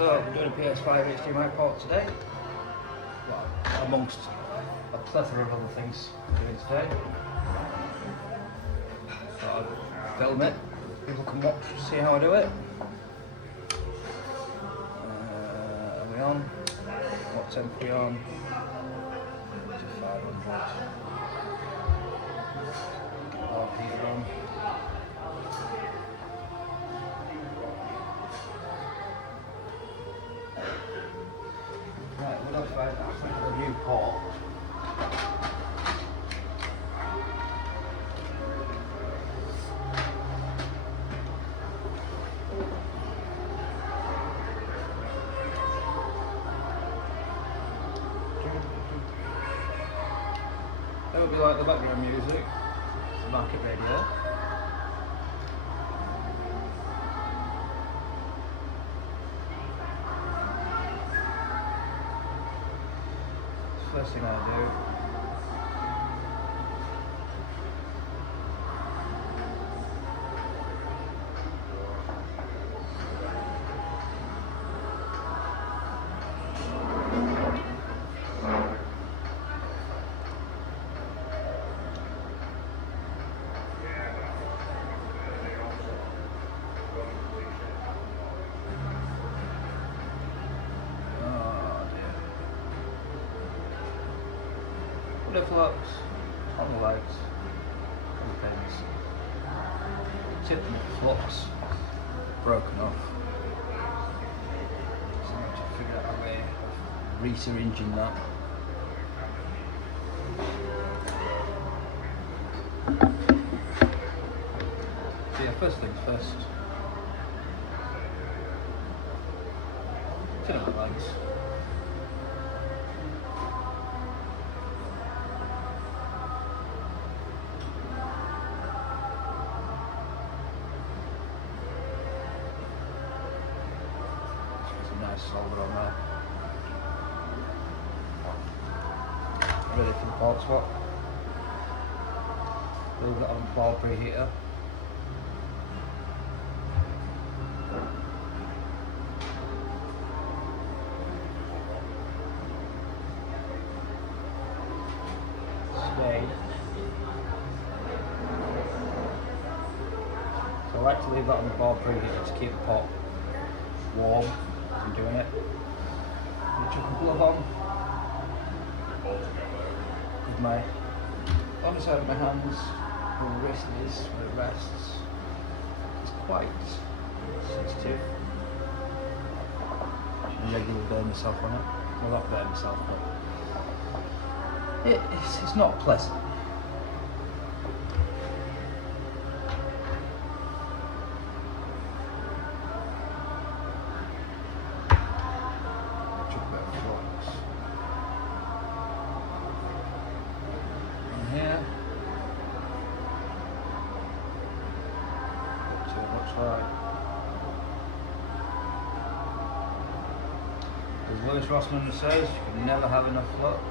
So we're doing a PS5 HDMI port today. Well, amongst a plethora of other things we're doing today. So I'll film it. People can watch, see how I do it. Are we on? What temp are we on? To 500. RP on. Right, we'll have a new port. That would be like the background music, the market radio. First thing I do, flip flops on the lights, on the pins. Tip of the flux broken off. So I have to figure out a way of resyringing that. So yeah, first things first. Turn on the lights. Nice solder on there. Ready for the port swap. Leave it on the board preheater. Stay. So I like to leave that on the board preheater to keep the pot warm. I'm doing it. I took a glove on with my underside of my hands where the wrist is, where it rests. It's quite sensitive. I regularly burn myself on it. Well, not burn myself, but it's not pleasant. Here, so it looks like, as Lewis Rossman says, you can never have enough flux.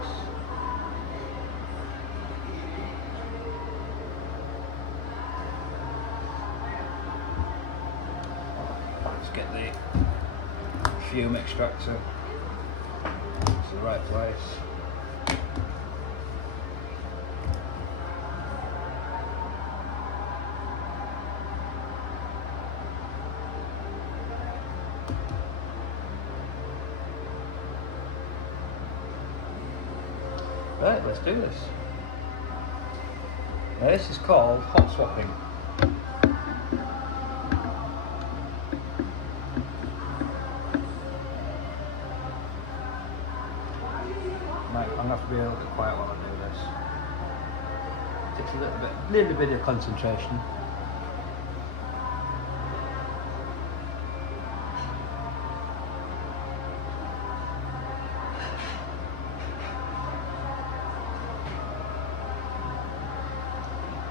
Let's get the fume extractor to the right place. Right, let's do this. Now this is called hot swapping. I'm gonna have to be a little bit quiet while I do this. Takes a little bit of concentration.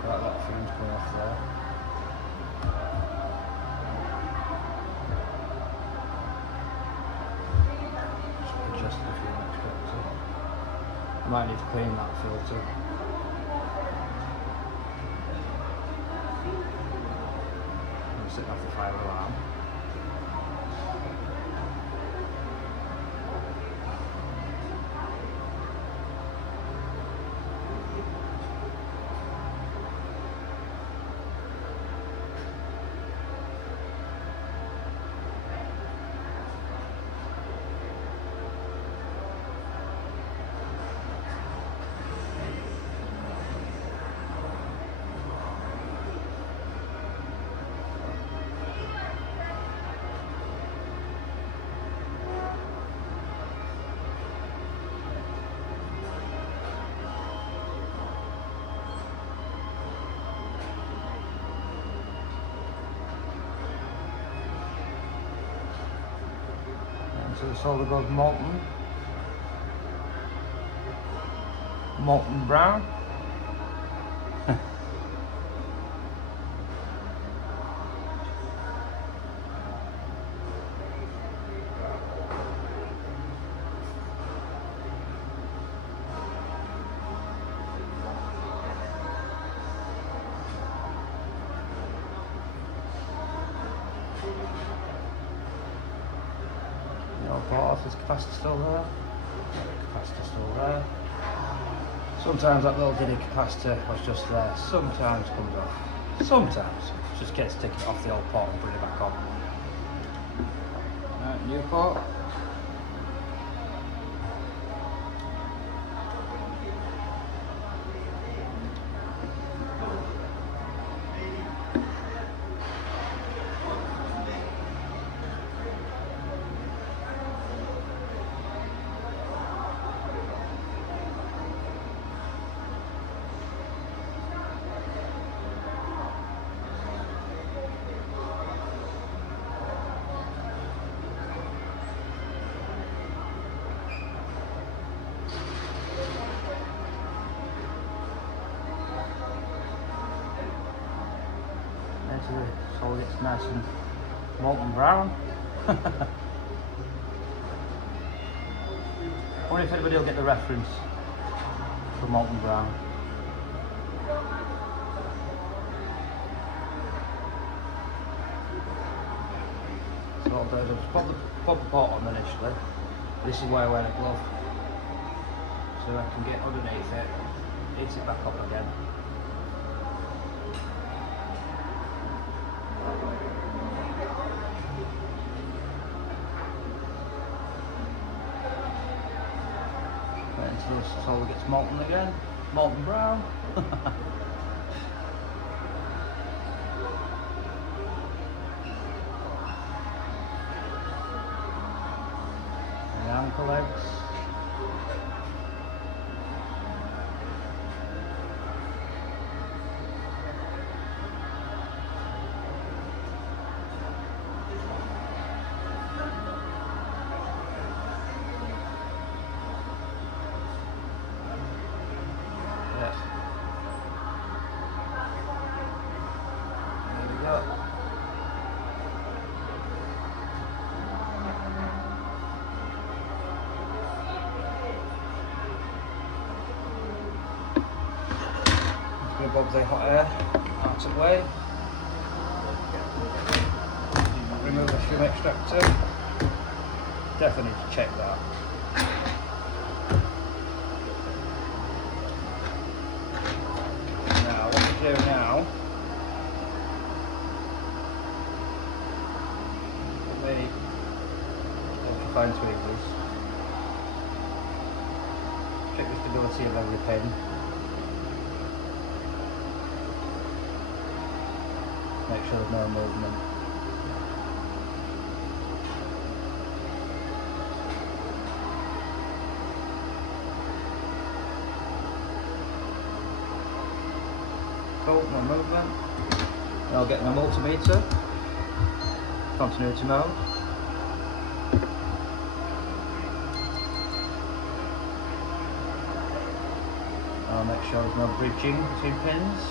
Quite a lot of fumes coming off there. Just adjust the fume extractor. I might need to clean that filter. I'm setting off the fire alarm. into the solder goes molten brown. There's capacitor still there. Capacitor still there. Sometimes that little ditty capacitor was just there. Sometimes comes off. Sometimes just gets taken off the old port and put it back on. Right, new port. So it's nice and molten brown. I wonder if anybody will get the reference for molten brown. So what I'll do is I'll just pop the pot on initially. This is why I wear a glove, so I can get underneath it, heat it back up again. Until the solder gets molten again, molten brown. And anchor legs. Going to bob the hot air out of the way. Remove the fume extractor. Definitely need to check that. Now, what we do now, we ultrafine tweezers. Check the stability of every pin. Make sure there's no movement. Cool, no movement. Then I'll get my multimeter, continuity mode. I'll make sure there's no bridging between pins.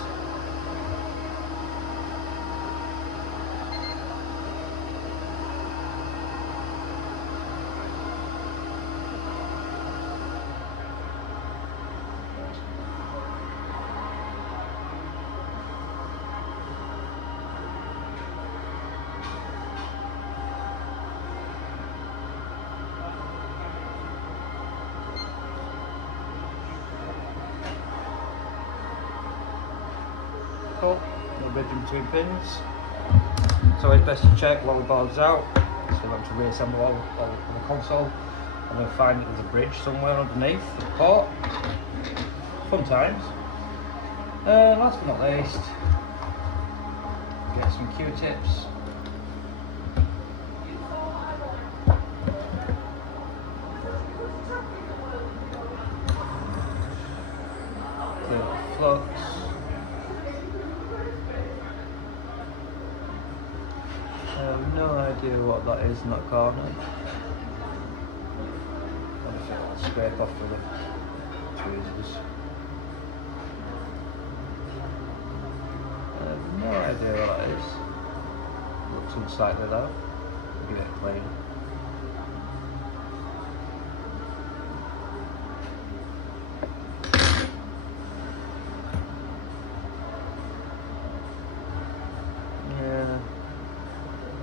Cool, no bridging between pins. So it's best to check while the board's out. So I'm going to reassemble all the console. I'm going to find that there's a bridge somewhere underneath the port. Fun times. Last but not least, get some Q-tips. Clear the flux. I have no idea what that is in that corner. scrape off with the tweezers. I have no idea what that is. Looks unsightly though. Give it a clean. Yeah,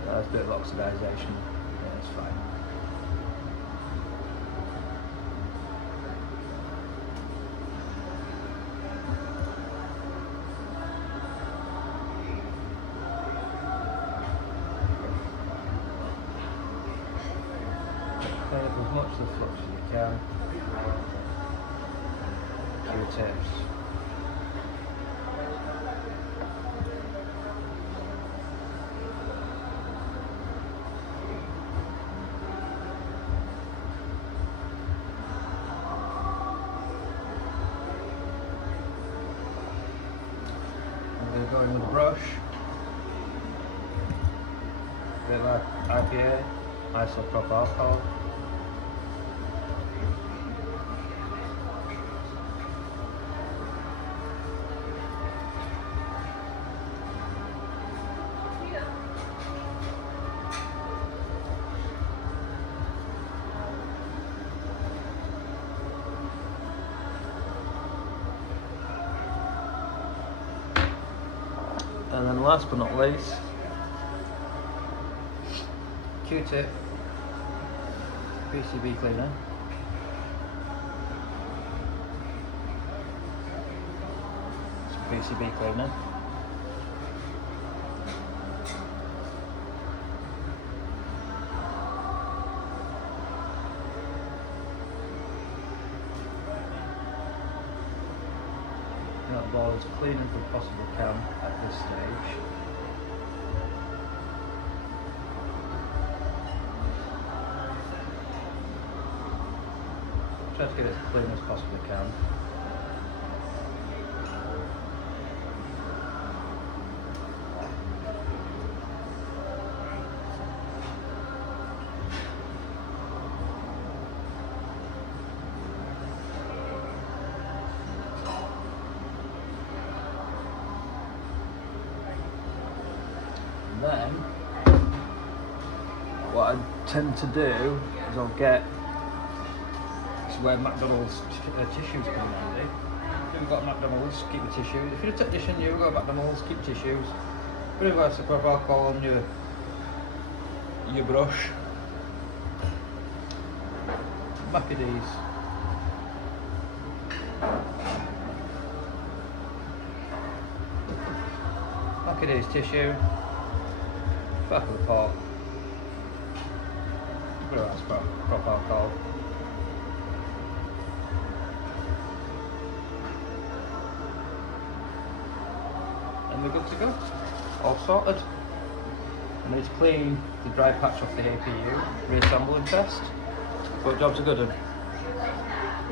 there's a bit of oxidisation. Yeah, it's fine. Clean up as much of the flux as you can. Q-tips. I'm going to go in with a brush. Bit of IPA, isopropyl alcohol. And then last but not least, Q-tip, PCB cleaner. It's PCB cleaner. That ball as clean as we possibly can at this stage. Try to get it as clean as possibly can. Then, what I tend to do is I'll get, this is where McDonald's tissues come in handy. If you've got McDonald's, keep your tissues. If you're a technician, you've got McDonald's, keep tissues. Put in isopropyl alcohol on your brush. Macadamia. Macadamia tissue. Back of the pot. Put it isopropyl alcohol. And we're good to go. All sorted. I need to clean the dry patch off the APU, reassemble and test. But job's a good one.